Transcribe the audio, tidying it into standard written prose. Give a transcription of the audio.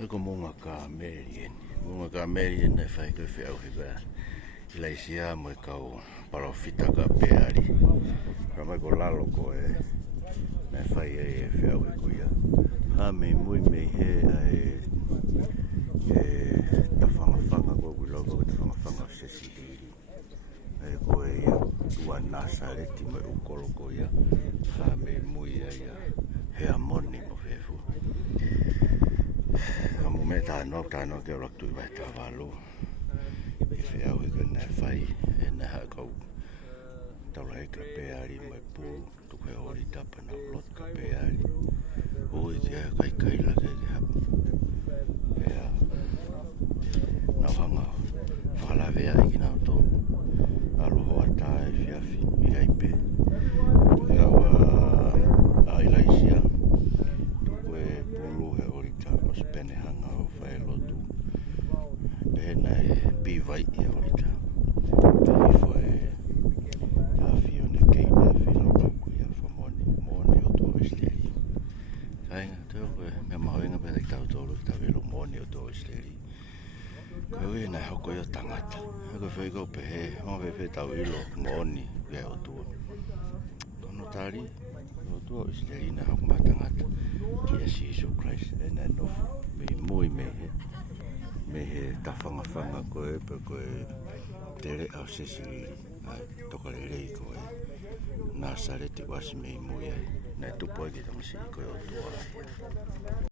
Eko munga ka merien e fai ko fe au hiba ilaisia mo kau parofita ka peari kama ko lalo ko e na fai e fe au ko ia ha me muy me he ta fanga ko logo ta fanga se si e ko e tua nasa e ti me ukolo ko ia ha me muy ia he amoni mo fefu amu me ta no ke rak tu ba ta valu e fe au ko na fai e na ha ko ta lai ka peari mo pu tu ko ori ta pa na lot ka peari o ia kai la ke ha ya na hanga fala vea ki na to alo ho ta e fiafi i ai pe ya wa ai la isia tu ko e pulu e ori ta o spene hanga o fai lotu e na e pi vai e ori ta e foi ta fio ne ke na filo ku ya fo moni o to esteri ai na to me mahoinga pe ta to lo ta velo moni o to esteri ko e na ko yo tangata ko foi ko pe ho ve ta ilo moni ge o to no tari o to esteri na ko matangata Jesus Christ and I know me he ta fanga ko e pe ko e tere au se si to ko le ko e na sare te was me mo ya na tu po ki ta msi ko o to